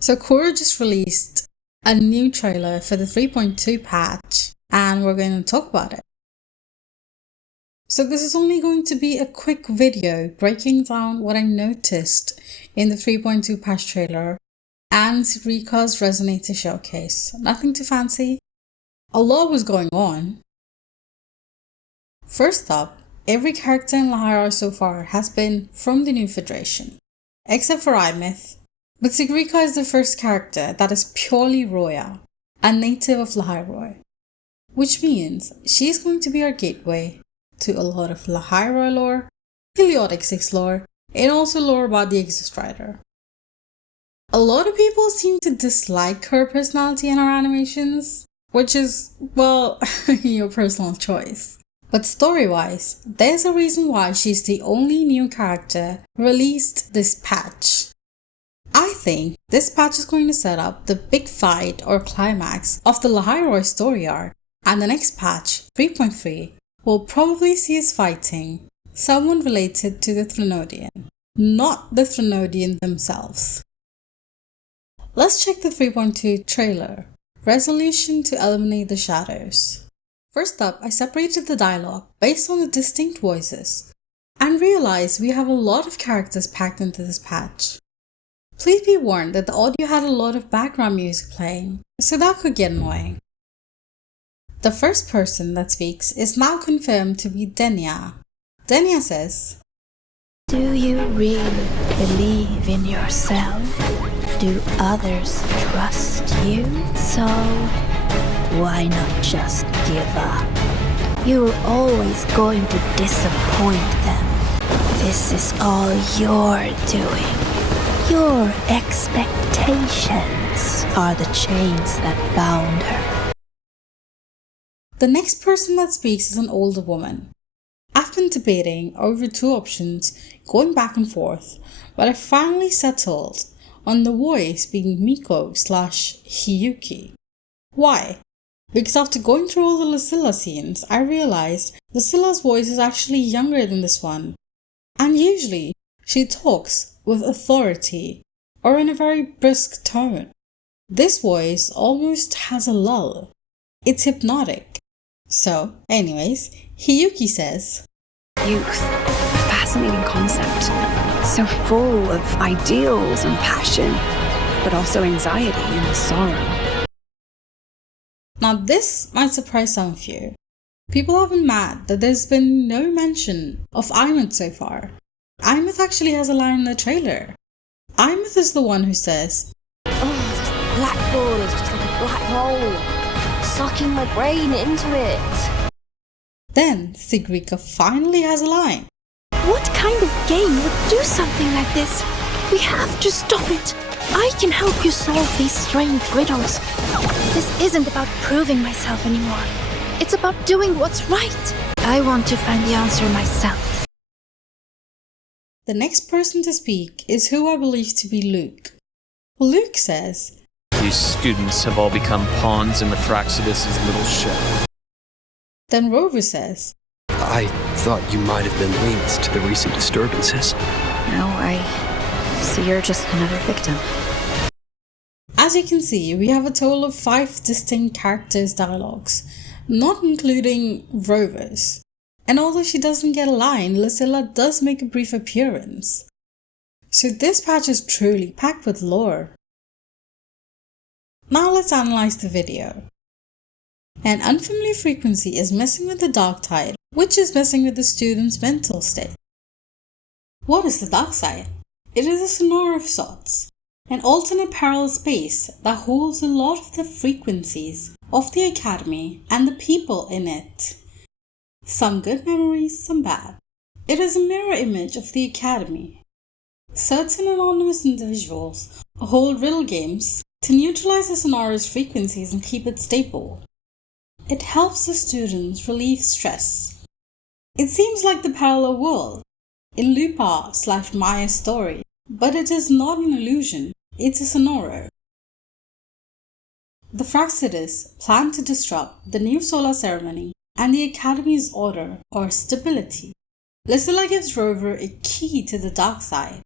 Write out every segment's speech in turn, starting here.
So Korra just released a new trailer for the 3.2 patch, and we're going to talk about it. So this is only going to be a quick video breaking down what I noticed in the 3.2 patch trailer and Sigrika's Resonator showcase. Nothing too fancy. A lot was going on. First up, every character in Lahaira so far has been from the new Federation, except for Aemeath. But Sigrika is the first character that is purely Roya, a native of Lahaira, which means she's going to be our gateway to a lot of Lahaira lore, Heliodic 6 lore, and also lore about the Exostrider. A lot of people seem to dislike her personality and her animations, which is, well, your personal choice. But story-wise, there's a reason why she's the only new character released this patch. I think this patch is going to set up the big fight or climax of the Lahaira story arc, and the next patch, 3.3, will probably see us fighting someone related to the Threnodian, not the Threnodian themselves. Let's check the 3.2 trailer, Resolution to Eliminate the Shadows. First up, I separated the dialogue based on the distinct voices, and realized we have a lot of characters packed into this patch. Please be warned that the audio had a lot of background music playing, so that could get annoying. The first person that speaks is now confirmed to be Denia. Denia says, "Do you really believe in yourself? Do others trust you? So why not just give up? You're always going to disappoint them. This is all you're doing. Your expectations are the chains that bound her." The next person that speaks is an older woman. I've been debating over two options, going back and forth, but I finally settled on the voice being Miko/Hiyuki. Why? Because after going through all the Lucilla scenes, I realized Lucilla's voice is actually younger than this one, and usually she talks with authority or in a very brisk tone. This voice almost has a lull. It's hypnotic. So, anyways, Hiyuki says, "Youth, a fascinating concept, so full of ideals and passion, but also anxiety and sorrow." Now this might surprise some of you. People have been mad that there's been no mention of Aemeath so far. Aemeath actually has a line in the trailer. Aemeath is the one who says, "Oh, this blackboard is just like a black hole, sucking my brain into it." Then Sigrika finally has a line. What kind of game would do something like this? We have to stop it. I can help you solve these strange riddles. This isn't about proving myself anymore. It's about doing what's right. I want to find the answer myself. The next person to speak is who I believe to be Luuk. Luuk says, "These students have all become pawns in the Fractsidus' little show." Then Rover says, "I thought you might have been linked to the recent disturbances." No, so you're just another victim. As you can see, we have a total of 5 distinct characters' dialogues, not including Rovers. And although she doesn't get a line, Lucilla does make a brief appearance. So this patch is truly packed with lore. Now let's analyze the video. An unfamiliar frequency is messing with the Darkside, which is messing with the student's mental state. What is the Darkside? It is a sonora of sorts, an alternate parallel space that holds a lot of the frequencies of the Academy and the people in it. Some good memories, some bad. It is a mirror image of the Academy. Certain anonymous individuals hold riddle games to neutralize the sonora's frequencies and keep it stable. It helps the students relieve stress. It seems like the parallel world in Lupa/Maya's story, but it is not an illusion, it's a sonoro. The Fractsidus plan to disrupt the new solar ceremony and the Academy's order or stability. Lucilla gives Rover a key to the Darkside,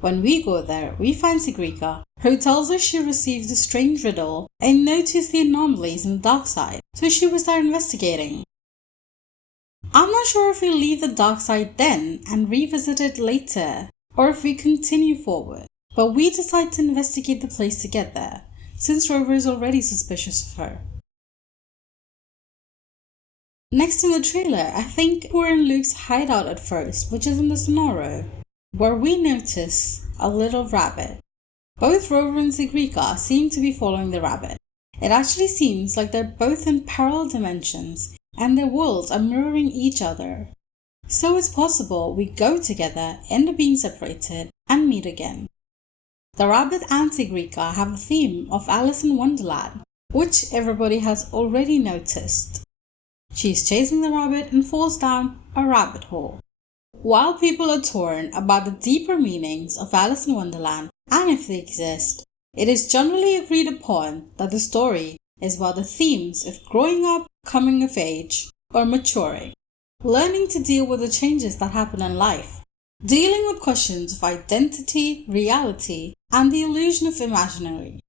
When we go there, we find Sigrika, who tells us she received a strange riddle and noticed the anomalies in the dark side, so she was there investigating. I'm not sure if we leave the dark side then and revisit it later, or if we continue forward, but we decide to investigate the place to get there, since Rover is already suspicious of her. Next in the trailer, I think we're in Luuk's hideout at first, which is in the Sonoro, where we notice a little rabbit. Both Rover and Sigrika seem to be following the rabbit. It actually seems like they're both in parallel dimensions and their worlds are mirroring each other. So it's possible we go together, end up being separated, and meet again. The rabbit and Sigrika have a theme of Alice in Wonderland, which everybody has already noticed. She's chasing the rabbit and falls down a rabbit hole. While people are torn about the deeper meanings of Alice in Wonderland and if they exist, it is generally agreed upon that the story is about the themes of growing up, coming of age, or maturing, learning to deal with the changes that happen in life, dealing with questions of identity, reality, and the illusion of imaginary.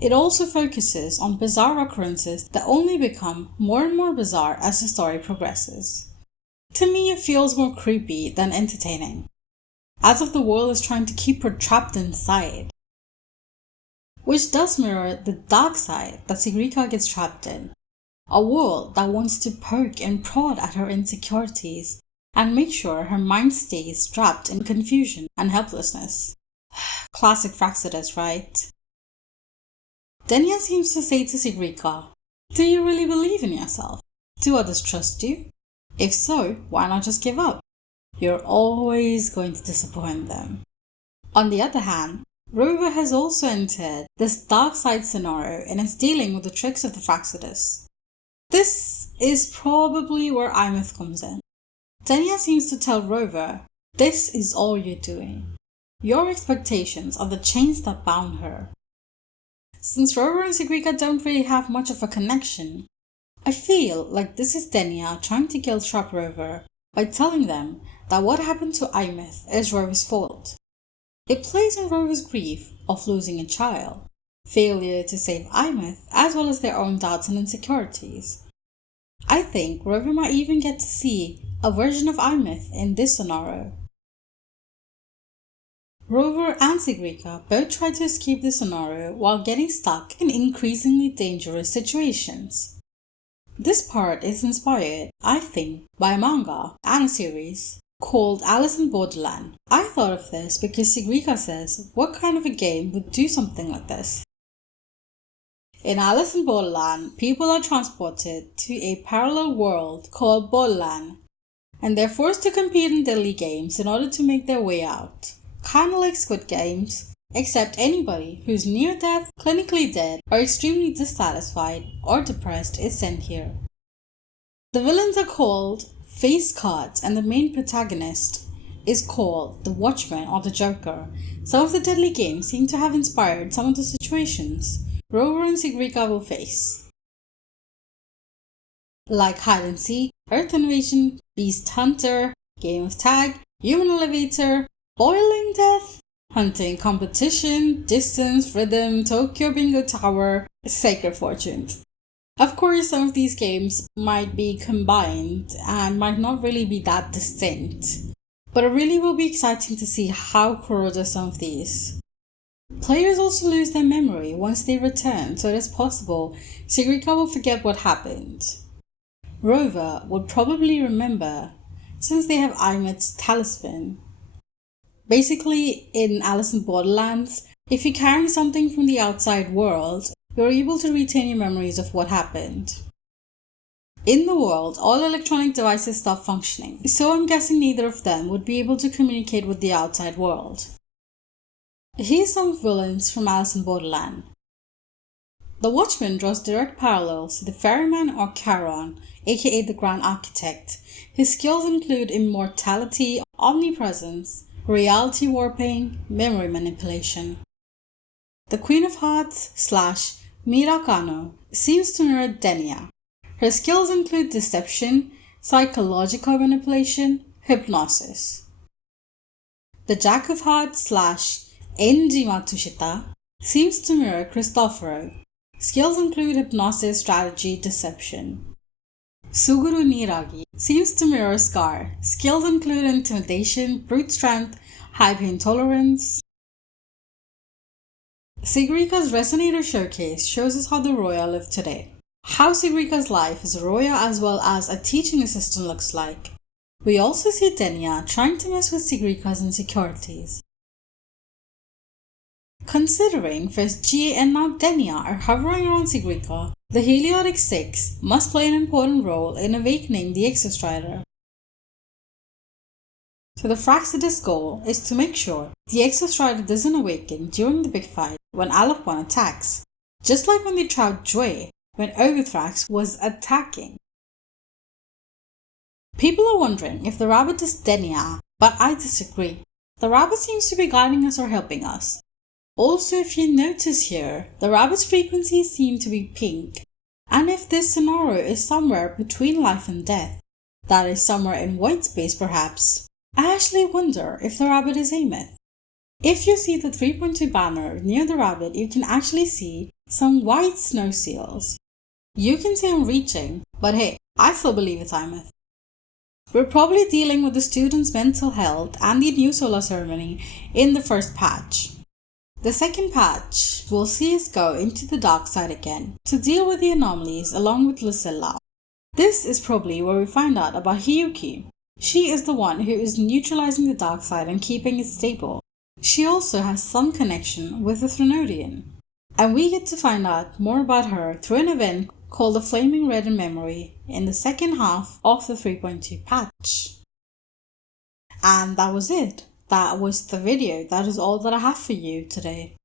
It also focuses on bizarre occurrences that only become more and more bizarre as the story progresses. To me, it feels more creepy than entertaining, as if the world is trying to keep her trapped inside. Which does mirror the dark side that Sigrika gets trapped in, a world that wants to poke and prod at her insecurities and make sure her mind stays trapped in confusion and helplessness. Classic Fractsidus, right? Denia seems to say to Sigrika, "Do you really believe in yourself? Do others trust you? If so, why not just give up? You're always going to disappoint them." On the other hand, Rover has also entered this dark side scenario and is dealing with the tricks of the Fractsidus. This is probably where Aemeath comes in. Denia seems to tell Rover, this is all you're doing. Your expectations are the chains that bound her. Since Rover and Sigrika don't really have much of a connection, I feel like this is Denia trying to guilt trap Rover by telling them that what happened to Aemeath is Rover's fault. It plays on Rover's grief of losing a child, failure to save Aemeath, as well as their own doubts and insecurities. I think Rover might even get to see a version of Aemeath in this scenario. Rover and Sigrika both try to escape the scenario while getting stuck in increasingly dangerous situations. This part is inspired, I think, by a manga and a series called Alice in Borderland. I thought of this because Sigrika says, what kind of a game would do something like this? In Alice in Borderland, people are transported to a parallel world called Borderland, and they're forced to compete in deadly games in order to make their way out. Kinda like Squid Games, except anybody who's near death, clinically dead, or extremely dissatisfied or depressed is sent here. The villains are called face cards and the main protagonist is called the Watchman or the Joker. Some of the deadly games seem to have inspired some of the situations Rover and Sigrika will face, like hide and seek, Earth Invasion, Beast Hunter, Game of Tag, Human Elevator, Boiling Death, Hunting Competition, Distance, Rhythm, Tokyo Bingo Tower, Sacred Fortunes. Of course, some of these games might be combined and might not really be that distinct, but it really will be exciting to see how Kuro does some of these. Players also lose their memory once they return, so it is possible Sigrika will forget what happened. Rover would probably remember, since they have Aemeath's talisman. Basically, in Alice in Borderlands, if you carry something from the outside world, you're able to retain your memories of what happened. In the world, all electronic devices stop functioning, so I'm guessing neither of them would be able to communicate with the outside world. Here's some villains from Alice in Borderland. The Watchman draws direct parallels to the Ferryman or Charon, aka the Grand Architect. His skills include immortality, omnipresence, reality warping, memory manipulation. The Queen of Hearts / Mirakano seems to mirror Denia. Her skills include deception, psychological manipulation, hypnosis. The Jack of Hearts / Enji Matsushita seems to mirror Cristoforo. Skills include hypnosis, strategy, deception. Suguru Niragi seems to mirror Scar. Skills include intimidation, brute strength, high pain tolerance. Sigrika's Resonator showcase shows us how the Roya live today. How Sigrika's life as a Roya as well as a teaching assistant looks like. We also see Denia trying to mess with Sigrika's insecurities. Considering first G and now Denia are hovering around Sigrika, the Heliotic Six must play an important role in awakening the Exostrider. So the Fractsidus goal is to make sure the Exostrider doesn't awaken during the big fight when Alok-1 attacks, just like when they trapped Jue when Overthrax was attacking. People are wondering if the rabbit is Denia, but I disagree. The rabbit seems to be guiding us or helping us. Also, if you notice here, the rabbit's frequencies seem to be pink. And if this scenario is somewhere between life and death, that is somewhere in white space perhaps, I actually wonder if the rabbit is Aemeath. If you see the 3.2 banner near the rabbit, you can actually see some white snow seals. You can say I'm reaching, but hey, I still believe it's Aemeath. We're probably dealing with the students' mental health and the new solar ceremony in the first patch. The second patch will see us go into the Darkside again to deal with the anomalies along with Lucilla. This is probably where we find out about Hiyuki. She is the one who is neutralizing the Darkside and keeping it stable. She also has some connection with the Threnodian. And we get to find out more about her through an event called the Flaming Red in Memory in the second half of the 3.2 patch. And that was it. That was the video. That is all that I have for you today.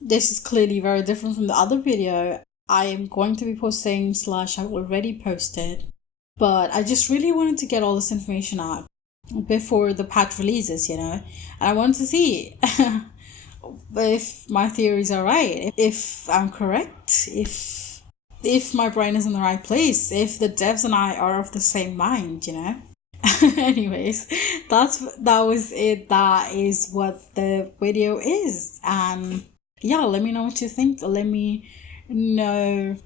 This is clearly very different from the other video I am going to be posting / I've already posted. But I just really wanted to get all this information out before the patch releases, And I wanted to see if my theories are right, if I'm correct, if my brain is in the right place, if the devs and I are of the same mind, Anyways, that was it. That is what the video is. And yeah, let me know what you think. Let me know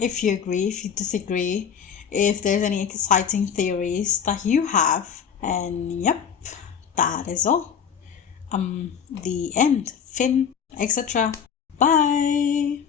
if you agree, if you disagree, if there's any exciting theories that you have. And yep, that is all. The end. Fin, etc. Bye.